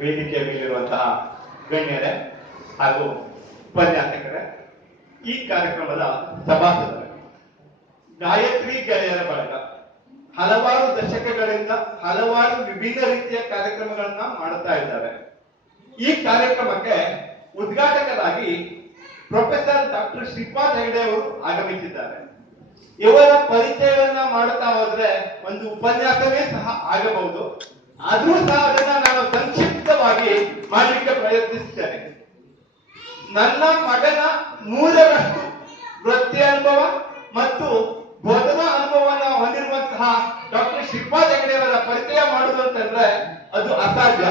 ವೇದಿಕೆಯ ಮೇಲಿರುವಂತಹ ಗಣ್ಯರೇ ಹಾಗೂ ಉಪನ್ಯಾಸಕರೇ, ಈ ಕಾರ್ಯಕ್ರಮದ ಸಭಾಸದರೇ ಗಾಯತ್ರಿ ಗೆಳೆಯರ ಬಳಗ, ಹಲವಾರು ದಶಕಗಳಿಂದ ಹಲವಾರು ವಿಭಿನ್ನ ರೀತಿಯ ಕಾರ್ಯಕ್ರಮಗಳನ್ನ ಮಾಡುತ್ತಾ ಇದ್ದಾರೆ. ಈ ಕಾರ್ಯಕ್ರಮಕ್ಕೆ ಉದ್ಘಾಟಕರಾಗಿ ಪ್ರೊಫೆಸರ್ ಡಾಕ್ಟರ್ ಶ್ರೀಪಾದ್ ಹೆಗಡೆ ಅವರು ಆಗಮಿಸಿದ್ದಾರೆ. ಇವರ ಪರಿಚಯವನ್ನ ಮಾಡುತ್ತಾ ಹೋದ್ರೆ ಒಂದು ಉಪನ್ಯಾಸವೇ ಸಹ ಆಗಬಹುದು. ಆದ್ರೂ ಸಹ ಅದನ್ನ ನಾನು ಸಂಕ್ಷಿಪ್ತವಾಗಿ ಮಾಡಲಿಕ್ಕೆ ಪ್ರಯತ್ನಿಸುತ್ತೇನೆ ನನ್ನ ಮಗನ ನೂರರಷ್ಟು ವೃತ್ತಿ ಅನುಭವ ಮತ್ತು ಬೋಧನಾ ಅನುಭವವನ್ನು ಹೊಂದಿರುವಂತಹ ಡಾಕ್ಟರ್ ಶಿಲ್ಪಾ ಹೆಗಡೆಯವರ ಪರಿಚಯ ಮಾಡುವುದು ಅಂತಂದ್ರೆ ಅದು ಅಸಾಧ್ಯ.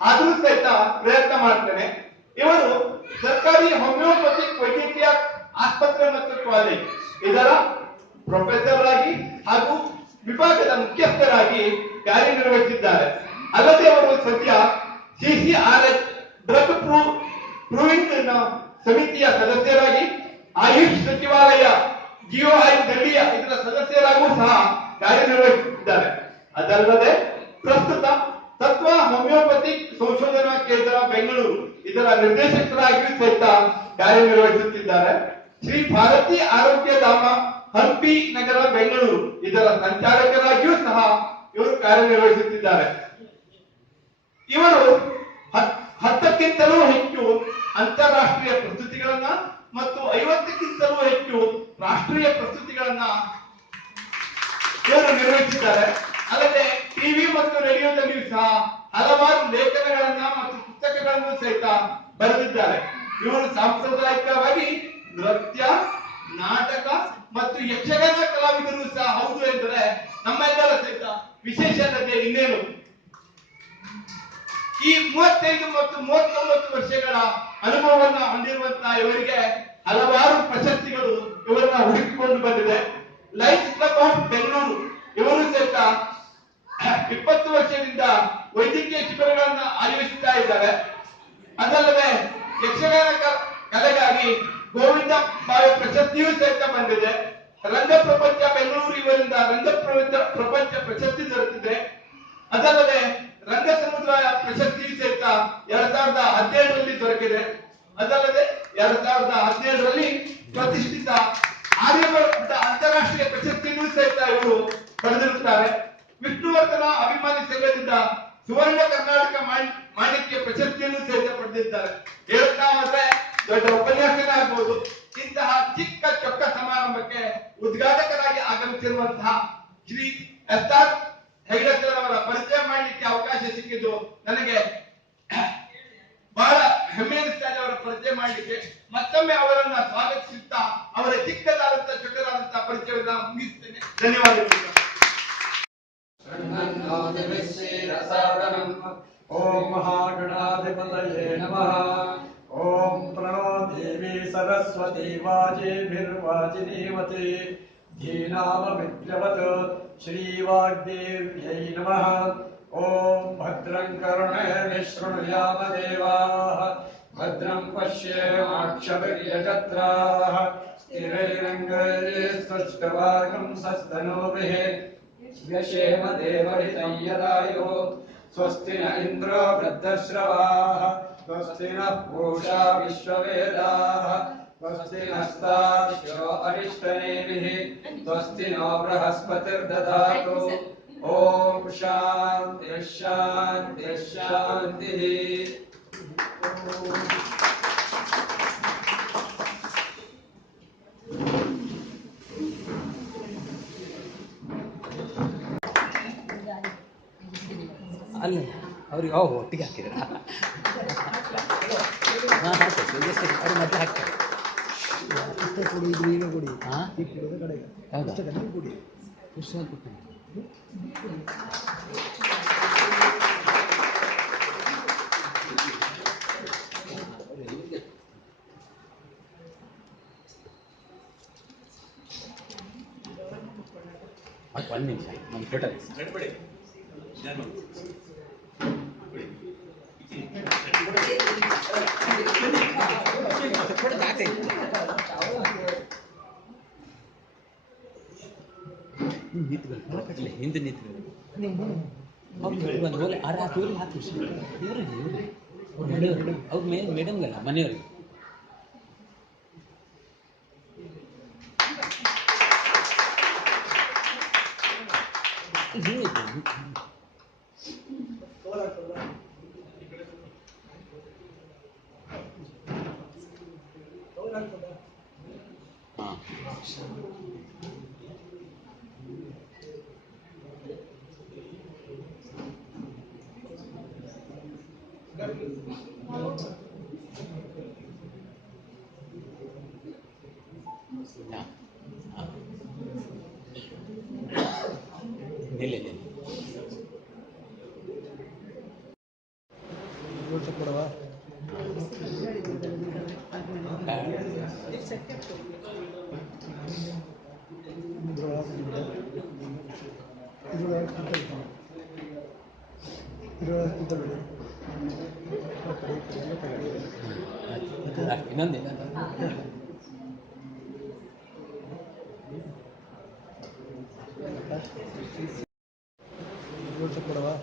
ಆದ್ರೂ ಸಹಿತ ಪ್ರಯತ್ನ ಮಾಡ್ತೇನೆ. ಇವರು ಸರ್ಕಾರಿ ಹೋಮಿಯೋಪತಿಕ್ ವೈದ್ಯಕೀಯ ಆಸ್ಪತ್ರೆ ಮತ್ತು ಕಾಲೇಜ್ ಇದರ ಪ್ರೊಫೆಸರ್ ಆಗಿ ಹಾಗೂ ವಿಭಾಗದ ಮುಖ್ಯಸ್ಥರಾಗಿ ಕಾರ್ಯನಿರ್ವಹಿಸಿದ್ದಾರೆ. ಅಲ್ಲದೆ ಅವರು ಸದ್ಯ ಸಿಸಿಆರ್ಎಚ್ ಡ್ರಗ್ ಪ್ರೂವ್ ಪ್ರೂವಿಂಗ್ ಸಮಿತಿಯ ಸದಸ್ಯರಾಗಿ ಆಯುಷ್ ಸಚಿವಾಲಯ, ಜಿಯೋ ಐ ಇದರ ಸದಸ್ಯರಾಗೂ ಸಹ ಕಾರ್ಯನಿರ್ವಹಿಸುತ್ತಿದ್ದಾರೆ. ಅದಲ್ಲದೆ ಪ್ರಸ್ತುತ ತತ್ವ ಹೋಮಿಯೋಪತಿ ಸಂಶೋಧನಾ ಕೇಂದ್ರ ಬೆಂಗಳೂರು ಇದರ ನಿರ್ದೇಶಕರಾಗಿಯೂ ಸಹಿತ ಕಾರ್ಯನಿರ್ವಹಿಸುತ್ತಿದ್ದಾರೆ. ಶ್ರೀ ಭಾರತಿ ಆರೋಗ್ಯ ಧಾಮ, ಹಂಪಿ ನಗರ ಬೆಂಗಳೂರು ಇದರ ಸಂಚಾಲಕರಾಗಿಯೂ ಸಹ ಇವರು ಕಾರ್ಯನಿರ್ವಹಿಸುತ್ತಿದ್ದಾರೆ. ಇವರು ಹತ್- ಹತ್ತಕ್ಕಿಂತಲೂ ಹೆಚ್ಚು ಅಂತಾರಾಷ್ಟ್ರೀಯ ಪ್ರಸ್ತುತಿಗಳನ್ನ ಮತ್ತು ಐವತ್ತಕ್ಕಿಂತಲೂ ಹೆಚ್ಚು ರಾಷ್ಟ್ರೀಯ ಪ್ರಸ್ತುತಿಗಳನ್ನ ಇವರು ನಿರ್ವಹಿಸಿದ್ದಾರೆ. ಅಲ್ಲದೆ ಟಿವಿ ಮತ್ತು ರೇಡಿಯೋದಲ್ಲಿಯೂ ಸಹ ಹಲವಾರು ಲೇಖನಗಳನ್ನ ಮತ್ತು ಪುಸ್ತಕಗಳನ್ನು ಸಹಿತ ಬರೆದಿದ್ದಾರೆ. ಇವರು ಸಾಂಪ್ರದಾಯಿಕವಾಗಿ ನೃತ್ಯ, ನಾಟಕ ಮತ್ತು ಯಕ್ಷಗಾನ ಕಲಾವಿದರು ಸಹ ಹೌದು ಎಂದರೆ ನಮ್ಮೆಲ್ಲರ ಸಹಿತ ವಿಶೇಷತೆ ಇನ್ನೇನು ಈ ಮೂವತ್ತೈದು ಮತ್ತು ಮೂವತ್ತೊಂಬತ್ತು ವರ್ಷಗಳ ಅನುಭವವನ್ನು ಹೊಂದಿರುವಂತಹ ಇವರಿಗೆ ಹಲವಾರು ಪ್ರಶಸ್ತಿಗಳು ಇವರನ್ನ ಹುಡುಕಿಕೊಂಡು ಬಂದಿದೆ. ಲೈಫ್ ಕ್ಲಬ್ ಆಫ್ ಬೆಂಗಳೂರು ಇವರು ಸಹಿತ ಇಪ್ಪತ್ತು ವರ್ಷದಿಂದ ವೈದ್ಯಕೀಯ ಶಿಬಿರಗಳನ್ನ ಆಯೋಜಿಸ್ತಾ ಇದ್ದಾರೆ. ಅದಲ್ಲದೆ ಯಕ್ಷಗಾನ ಕಲೆಗಾಗಿ ಗೋವಿಂದ ಬಾಯ ಪ್ರಶಸ್ತಿಯೂ ಸಹಿತ ಬಂದಿದೆ. ರಂಗ ಪ್ರಪಂಚ ಬೆಂಗಳೂರು ಇವರಿಂದ ರಂಗ ಪ್ರಪಂಚ ಪ್ರಶಸ್ತಿ ದೊರೆತಿದೆ. ಅದಲ್ಲದೆ ರಂಗ ಸಮುದಾಯ ಪ್ರಶಸ್ತಿ ಸಹಿತ ಎರಡ್ ಸಾವಿರದ ಹದಿನೇಳರಲ್ಲಿ ದೊರಕಿದೆ. ಅದಲ್ಲದೆ ಎರಡ್ ಸಾವಿರದ ಹದಿನೇಳರಲ್ಲಿ ಪ್ರತಿಷ್ಠಿತ ಆರ್ಯವರ್ಧ ಅಂತಾರಾಷ್ಟ್ರೀಯ ಪ್ರಶಸ್ತಿಯನ್ನು ಸಹಿತ ಇವರು ಪಡೆದಿರುತ್ತಾರೆ ವಿಷ್ಣುವರ್ಧನ ಅಭಿಮಾನಿ ಸಂಘದಿಂದ ಸುವರ್ಣ ಕರ್ನಾಟಕ ಮಾಣ್- ಮಾಣಿಕ್ಯ ಪ್ರಶಸ್ತಿಯನ್ನು ಸಹಿತ ಪಡೆದಿದ್ದಾರೆ. ಹೇಳ್ತಾ ಹೋದ್ರೆ ದೊಡ್ಡ ಉಪನ್ಯಾಸನೇ ಆಗ್ಬೋದು. ಇಂತಹ ಚಿಕ್ಕ ಚೊಕ್ಕ ಸಮಾರಂಭಕ್ಕೆ ಉದ್ಘಾಟಕರಾಗಿ ಆಗಮಿಸಿರುವಂತಹ ಶ್ರೀ ಎಸ್ ಆರ್ ಹೆಗಡೆ ಸಿಕ್ಕಿದ್ದು ನನಗೆ ಬಹಳ ಹೆಮ್ಮೆ ಅನಿಸ್ತಾ ಇದೆ ಅವರ ಪರಿಚಯ ಮಾಡಲಿಕ್ಕೆ ಮತ್ತೊಮ್ಮೆ ಅವರನ್ನ ಸ್ವಾಗತಿಸುತ್ತಾ ಅವರ ಚಿಕ್ಕದಾದಂತಹ ಚೊಕ್ಕದಾದಂತಹ ಪರಿಚಯವನ್ನು ಮುಗಿಸ್ತೇನೆ ಧನ್ಯವಾದಗಳು ॐ महागणाधिपतये नमः ॐ प्रणो देवी सरस्वती वाजेभिर्वाजिनीवते धीनामविद्यवत् श्रीवाग्देव्यै नमः ॐ भद्रं कर्णेन शृणुयाम देवाः। भद्रं पश्येमाक्षभिर्यजत्राः स्थिरैरङ्गैस्तुष्टवागं सस्तनोभिः। व्यशेम देवहितयदायो। स्वस्ति न इन्द्रो वृद्धश्रवाः। स्वस्ति नः पूषा विश्ववेदाः। स्वस्ति नस्तार्क्ष्यो अरिष्टनेमिः स्वस्ति नो बृहस्पतिर्दधातु। ॐ शान्तिः शान्तिः शान्तिः ಅಲ್ಲ ಅವ್ರಿಗೆ ಅವು ಒಟ್ಟಿಗೆ ಹಾಕಿದ್ರ ಹಾಂ ಹಾಕಿ ಅವ್ರು ಮತ್ತೆ ಹಾಕ್ತಾರೆ ಅಷ್ಟೇ ಕೊಡಿ ಇದು ಈಗ ಕೊಡಿ ಹಾಂ ಈಗ ಕೊಡೋದು ಕಡೆಗೆ ಹೌದಾ ಅಷ್ಟೇ ಕಡಿಮೆ ಕೊಡಿ ಎಷ್ಟು ಕೊಡ್ತೀನಿ ಒಂದು ನಿಮಿಷ ಒಂದು ಫೋಟೋ ನಿಂತ್ಕೊಳ್ಳಿ ಹಿಂದೆ ನಿಂತು ಅವ್ರು ಒಂದು ಆರು ಹಾಕಿ ಇವ್ರಿಗೆ ಹಾಕಿ ಇವ್ರಿಗೆ ಇವ್ರಿಗೆ ಅವ್ರ ಮೇಡಮ್ ಮೇಡಮ್ಗಲ್ಲ ಮನೆಯವ್ರಿಗೆ ಹಿಂಗೆ ಹಾಂ ಹಾಂ ಹಾಂ ಇಲ್ಲ ಇಲ್ಲ ರೋಡ್ ಕೊಡವಾ ಇದ್ರೊಳಗೆ ಇನ್ನೊಂದು ರೋಡ್ ಕೊಡವಾ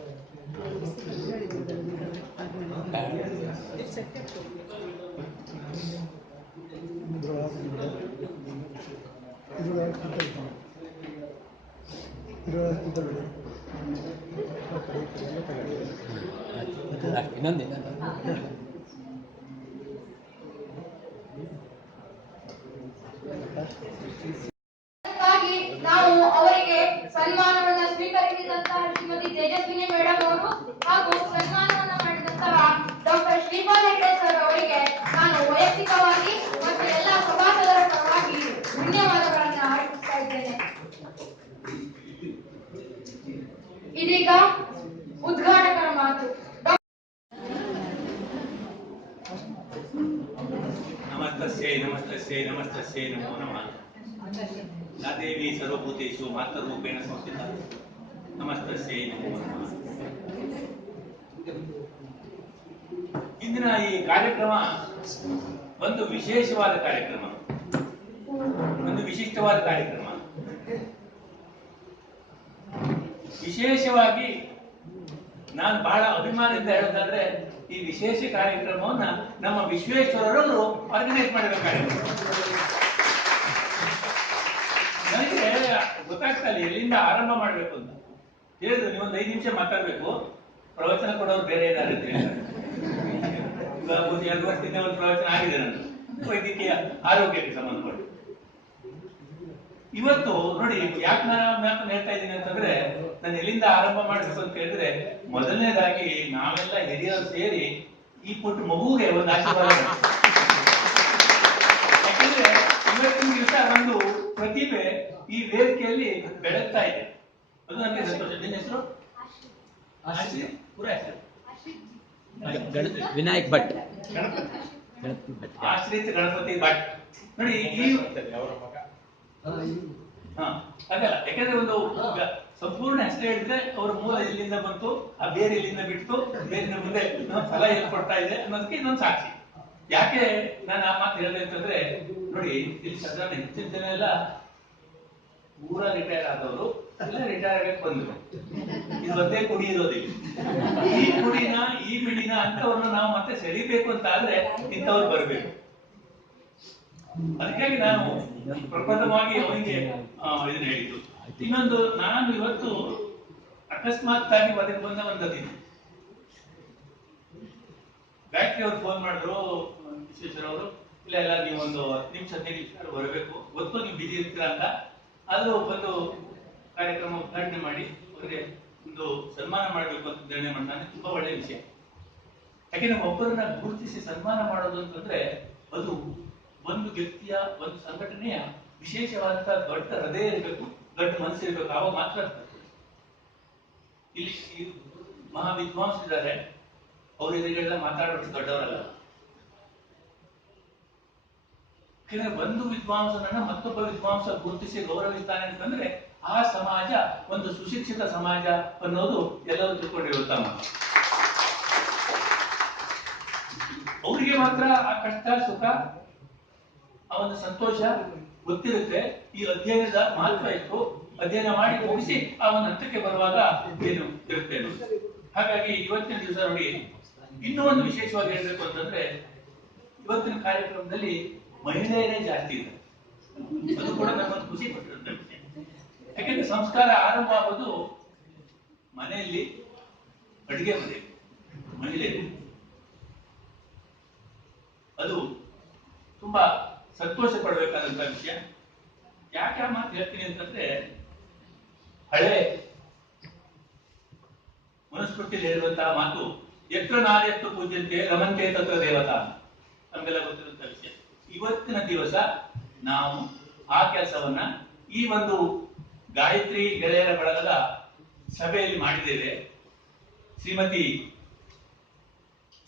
ಇನ್ನೊಂದು ಹಾಗಾಗಿ ನಾವು ಅವರಿಗೆ ಸನ್ಮಾನವನ್ನ ಸ್ವೀಕರಿಸಿದಂತಹ ಶ್ರೀಮತಿ ತೇಜಸ್ವಿನಿ ಮೇಡಮ್ ಅವರು ಹಾಗೂ ಸನ್ಮಾನವನ್ನ ಮಾಡಿದಂತಹ ಡಾಕ್ಟರ್ ಶ್ರೀಪಾಲ್ ಹೆಗ್ಡೆ ಸರ್ ಅವರಿಗೆ ನಾನು ವೈಯಕ್ತಿಕವಾಗಿ ಮತ್ತು ಎಲ್ಲ ಸಭಾಸದರ ಪರವಾಗಿ ಧನ್ಯವಾದಗಳನ್ನ ಅರ್ಪಿಸ್ತಾ ಇದ್ದೇನೆ ಇದೀಗ ಉದ್ಘಾಟಕರ ಮಾತು ಡಾಕ್ಟರ್ ನಮಸ್ತಸ್ಯೈ ನಮಸ್ತಸ್ಯೈ ನಮಸ್ತಸ್ಯೈ ನಮೋ ನಮಃ ಯಾ ದೇವಿ ಸರ್ವಭೂತೇಷು ಮಾತೃರೂಪೇಣ ಸಂಸ್ಥಿತ ಇಂದಿನ ಈ ಕಾರ್ಯಕ್ರಮ ಒಂದು ವಿಶೇಷವಾದ ಕಾರ್ಯಕ್ರಮ. ಒಂದು ವಿಶಿಷ್ಟವಾದ ಕಾರ್ಯಕ್ರಮ. ವಿಶೇಷವಾಗಿ ನಾನು ಬಹಳ ಅಭಿಮಾನದಿಂದ ಹೇಳೋದಾದ್ರೆ ಈ ವಿಶೇಷ ಕಾರ್ಯಕ್ರಮವನ್ನ ನಮ್ಮ ವಿಶ್ವೇಶ್ವರರವರು ಆರ್ಗನೈಸ್ ಮಾಡಬೇಕಾಗಿದೆ. ನನಗೆ ಗೊತ್ತಾಗ್ತಾ ಇಲ್ಲ ಎಲ್ಲಿಂದ ಆರಂಭ ಮಾಡಬೇಕು ಅಂತ. ಹೇಳಿದ್ರು ನೀವೊಂದು ಐದು ನಿಮಿಷ ಮಾತಾಡ್ಬೇಕು. ಪ್ರವಚನ ಕೊಡೋರು ಬೇರೆ ಇದ್ದಾರೆ ಅಂತ ಒಂದು ಎರಡು ವರ್ಷದಿಂದ ಒಂದು ಪ್ರವಚನ ಆಗಿದೆ ನಾನು ವೈದ್ಯಕೀಯ ಆರೋಗ್ಯಕ್ಕೆ ಸಂಬಂಧಪಟ್ಟು ಇವತ್ತು ನೋಡಿ, ಯಾಕೆ ನಾನು ಹೇಳ್ತಾ ಇದ್ದೀನಿ ಅಂತಂದ್ರೆ, ನಾನು ಎಲ್ಲಿಂದ ಆರಂಭ ಮಾಡಬೇಕು ಅಂತ ಹೇಳಿದ್ರೆ, ಮೊದಲನೇದಾಗಿ ನಾವೆಲ್ಲ ಹಿರಿಯರು ಸೇರಿ ಈ ಪುಟ್ಟ ಮಗುಗೆ ಒಂದು ಆಶೀರ್ವಾದ. ಯಾಕಂದ್ರೆ ಇವತ್ತಿನ ದಿವಸ ಒಂದು ಪ್ರತಿಭೆ ಈ ವೇದಿಕೆಯಲ್ಲಿ ಬೆಳಗ್ತಾ ಇದೆ. ಹೆಸರು. ವಿನಾಯಕ್ ಭಟ್. ಆಶ್ರಿತ್ ಗಣಪತಿ ಭಟ್. ನೋಡಿ ಈ ಹಾ ಹಾಗಲ್ಲ. ಯಾಕಂದ್ರೆ ಒಂದು ಸಂಪೂರ್ಣ ಹೆಸರು ಹೇಳಿದ್ರೆ ಅವ್ರ ಮೂಲ ಇಲ್ಲಿಂದ ಬಂತು ಆ ಬೇರೆ ಇಲ್ಲಿಂದ ಬಿಟ್ಟು ಬೇರಿನ ಮುಂದೆ ಫಲ ಎಲ್ಲಿ ಕೊಡ್ತಾ ಇದೆ ಅನ್ನೋದಕ್ಕೆ ಇನ್ನೊಂದು ಸಾಕ್ಷಿ. ಯಾಕೆ ನಾನು ಆ ಮಾತು ಹೇಳಿದೆ ಅಂತಂದ್ರೆ ನೋಡಿ ಇಲ್ಲಿ ಸಾಧಾರಣ ಹೆಚ್ಚಿನ ಜನ ಎಲ್ಲ ಊರ ರಿಟೈರ್ ಆದವರು ಎಲ್ಲ ರಿಟೈರ್ ಆಗಕ್ಕೆ ಕುಡಿ ಇರೋದಿಲ್ಲ. ಈ ಕುಡಿನ, ಈ ಬಿಡಿನ ಅಂತವ್ರನ್ನ ನಾವು ಮತ್ತೆ ಸೆಳಿಬೇಕು ಅಂತ ಆದ್ರೆ ಇಂಥವ್ರು ಬರ್ಬೇಕು. ಅದಕ್ಕಾಗಿ ನಾನು ಪ್ರಪ್ರಥಮವಾಗಿ ಅವನಿಗೆ ಇದನ್ನ ಹೇಳಿದ್ದು. ಇನ್ನೊಂದು, ನಾನು ಇವತ್ತು ಅಕಸ್ಮಾತ್ ಆಗಿ ಒದಗಿ ಬಂದ ಒಂದದಿನ ಬ್ಯಾಟ್ರಿ ಅವ್ರು ಫೋನ್ ಮಾಡಿದ್ರು, ವಿಶ್ವೇಶ್ವರ ಅವರು. ಇಲ್ಲ ಇಲ್ಲ ನೀವು ಒಂದು ಹತ್ತು ನಿಮಿಷ ನಿಮಿಷ ಬರಬೇಕು. ಗೊತ್ತು, ನೀವು ಬಿಜಿ ಇರ್ತೀರ ಅಂತ. ಆದ್ರೂ ಒಂದು ಕಾರ್ಯಕ್ರಮ ಉದ್ಘಾಟನೆ ಮಾಡಿ ಅವರಿಗೆ ಒಂದು ಸನ್ಮಾನ ಮಾಡಬೇಕು ಅಂತ ನಿರ್ಣಯ ಮಾಡ್ತಾನೆ. ತುಂಬಾ ಒಳ್ಳೆ ವಿಷಯ. ಯಾಕೆಂದ್ರೆ ಒಬ್ಬರನ್ನ ಗುರುತಿಸಿ ಸನ್ಮಾನ ಮಾಡೋದು ಅಂತಂದ್ರೆ ಅದು ಒಂದು ವ್ಯಕ್ತಿಯ ಒಂದು ಸಂಘಟನೆಯ ವಿಶೇಷವಾದಂತಹ ದೊಡ್ಡ ಹೃದಯ ಇರಬೇಕು, ದೊಡ್ಡ ಮನಸ್ಸು ಇರಬೇಕು. ಆವಾಗ ಮಾತ್ರ. ಇಲ್ಲಿ ಮಹಾ ವಿದ್ವಾಂಸರಿದ್ದಾರೆ ಅವ್ರ ಎದುರಿಗೆಲ್ಲ ಮಾತಾಡೋಷ್ಟು ದೊಡ್ಡವರಲ್ಲ. ಒಂದು ವಿದ್ವಾಂಸನನ್ನ ಮತ್ತೊಬ್ಬ ವಿದ್ವಾಂಸ ಗುರುತಿಸಿ ಗೌರವಿಸ್ತಾನೆ ಅಂತಂದ್ರೆ ಆ ಸಮಾಜ, ಒಂದು ಸುಶಿಕ್ಷಿತ ಸಮಾಜ ಅನ್ನೋದು ಎಲ್ಲರೂ ತಿಳ್ಕೊಂಡಿರುತ್ತಮ್ಮ ಅವರಿಗೆ ಮಾತ್ರ ಆ ಕಷ್ಟ, ಸುಖ ಅವನ ಸಂತೋಷ ಗೊತ್ತಿರುತ್ತೆ. ಈ ಅಧ್ಯಯನದ ಮಹತ್ವ ಇತ್ತು. ಅಧ್ಯಯನ ಮಾಡಿ ಮುಗಿಸಿ ಅವನ ಹಂತಕ್ಕೆ ಬರುವಾಗ ಏನು ಇರುತ್ತೆ ಹಾಗಾಗಿ ಇವತ್ತಿನ ದಿವಸ ನೋಡಿ, ಇನ್ನೂ ಒಂದು ವಿಶೇಷವಾಗಿ ಹೇಳ್ಬೇಕು ಅಂತಂದ್ರೆ, ಇವತ್ತಿನ ಕಾರ್ಯಕ್ರಮದಲ್ಲಿ ಮಹಿಳೆಯರೇ ಜಾಸ್ತಿ ಇದೆ ಅದು ಕೂಡ ನಮ್ಮನ್ನು ಖುಷಿ ವಿಷಯ ಯಾಕೆಂದ್ರೆ ಸಂಸ್ಕಾರ ಆರಂಭ ಆಗೋದು ಮನೆಯಲ್ಲಿ ಅಡಿಗೆ ಮನೆ, ಮಹಿಳೆಯರು. ಅದು ತುಂಬಾ ಸಂತೋಷ ಪಡಬೇಕಾದಂತ ವಿಷಯ. ಯಾಕೆ ಆ ಮಾತು ಹೇಳ್ತೀನಿ ಅಂತಂದ್ರೆ, ಹಳೆ ಮನುಸ್ಮೃತಿಯಲ್ಲಿ ಹೇಳುವಂತಹ ಮಾತು ಎತ್ರ ಎತ್ತು ಪೂಜ್ಯಂತೆ ರಮಂತೆ ತತ್ರ ದೇವತಾ ನಮಗೆಲ್ಲ ಗೊತ್ತಿರುವಂತಹ ವಿಷಯ. ಇವತ್ತಿನ ದಿವಸ ನಾವು ಆ ಕೆಲಸವನ್ನ ಈ ಒಂದು ಗಾಯತ್ರಿ ಗೆಳೆಯರ ಬಳಗದ ಸಭೆಯಲ್ಲಿ ಮಾಡಿದ್ದೇವೆ. ಶ್ರೀಮತಿ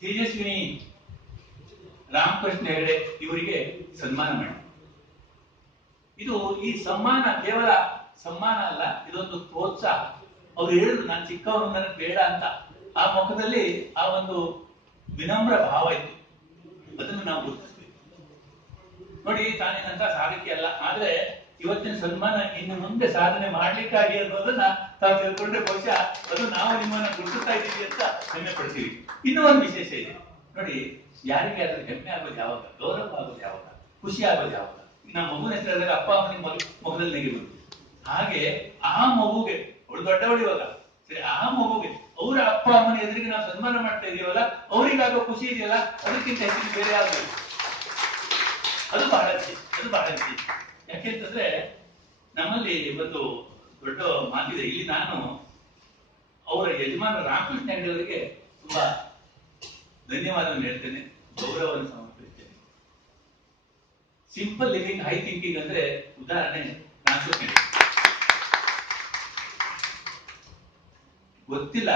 ತೇಜಸ್ವಿನಿ ರಾಮಕೃಷ್ಣ ಹೆಗಡೆ ಇವರಿಗೆ ಸನ್ಮಾನ ಮಾಡಿ. ಇದು ಈ ಸನ್ಮಾನ ಕೇವಲ ಸನ್ಮಾನ ಅಲ್ಲ, ಇದೊಂದು ಪ್ರೋತ್ಸಾಹ. ಅವ್ರು ಹೇಳಿದ್ರು, ನಾನು ಚಿಕ್ಕವನು, ನನಗೆ ಬೇಡ ಅಂತ. ಆ ಮುಖದಲ್ಲಿ ಆ ಒಂದು ವಿನಮ್ರ ಭಾವ ಇತ್ತು. ಅದನ್ನು ನಾವು ಗುರುತಿಸ್ಬೇಕು. ನೋಡಿ ತಾನೇನಂತ ಸಾಧಕಿ ಅಲ್ಲ, ಆದ್ರೆ ಇವತ್ತಿನ ಸನ್ಮಾನ ಇನ್ನು ಮುಂದೆ ಸಾಧನೆ ಮಾಡ್ಲಿಕ್ಕಾಗಿ ಅನ್ನೋದನ್ನ ತಾವು ತಿಳ್ಕೊಂಡ್ರೆ ಬಹುಶಃ ಅದು ನಾವು ನಿಮ್ಮನ್ನ ಗುರುತಿಸ್ತಾ ಇದ್ದೀವಿ ಅಂತ ಹೆಮ್ಮೆ ಪಡ್ತೀವಿ ಇನ್ನೂ ಒಂದು ವಿಶೇಷ ಇದೆ. ನೋಡಿ, ಯಾರಿಗೆ ಅದ್ರ ಹೆಮ್ಮೆ ಆಗೋದು ಯಾವಾಗ ಗೌರವ ಆಗೋದು ಯಾವಾಗ ಖುಷಿ ಆಗೋದು ಯಾವಾಗ ನಮ್ಮ ಮಗುನ ಹೆಸರಾದಾಗ ಅಪ್ಪ ಅಮ್ಮನಿಗೆ ಮಗು ನೆಗೆ ಬಂತು ಹಾಗೆ ಆ ಮಗುಗೆ, ಅವಳು ದೊಡ್ಡವಳು ಇವಾಗ. ಸರಿ, ಆ ಮಗುಗೆ, ಅವರ ಅಪ್ಪ, ಅಮ್ಮನ ಎದುರಿಗೆ ನಾವು ಸನ್ಮಾನ ಮಾಡ್ತಾ ಇದೀವಲ್ಲ, ಅವರಿಗಾಗೋ ಖುಷಿ ಇದೆಯಲ್ಲ, ಅದಕ್ಕಿಂತ ಹೆಚ್ಚಿನ ಬೇರೆ ಆಗ್ಬೇಕು ಅದು ಬಹಳ ಅದು ಬಹಳ ಯಾಕೆಂತಂದ್ರೆ ನಮ್ಮಲ್ಲಿ ಒಂದು ದೊಡ್ಡ ಮಾತಿದೆ. ಇಲ್ಲಿ ನಾನು ಅವರ ಯಜಮಾನ ರಾಮಕೃಷ್ಣ ಅವರಿಗೆ ತುಂಬಾ ಧನ್ಯವಾದವನ್ನು ಹೇಳ್ತೇನೆ, ಗೌರವವನ್ನು ಸಮರ್ಪಿಸ್ತೇನೆ. ಸಿಂಪಲ್ ಲಿವಿಂಗ್ ಹೈ ಥಿಂಕಿಂಗ್ ಅಂದ್ರೆ ಉದಾಹರಣೆ ರಾಮಕೃಷ್ಣ ಗೊತ್ತಿಲ್ಲ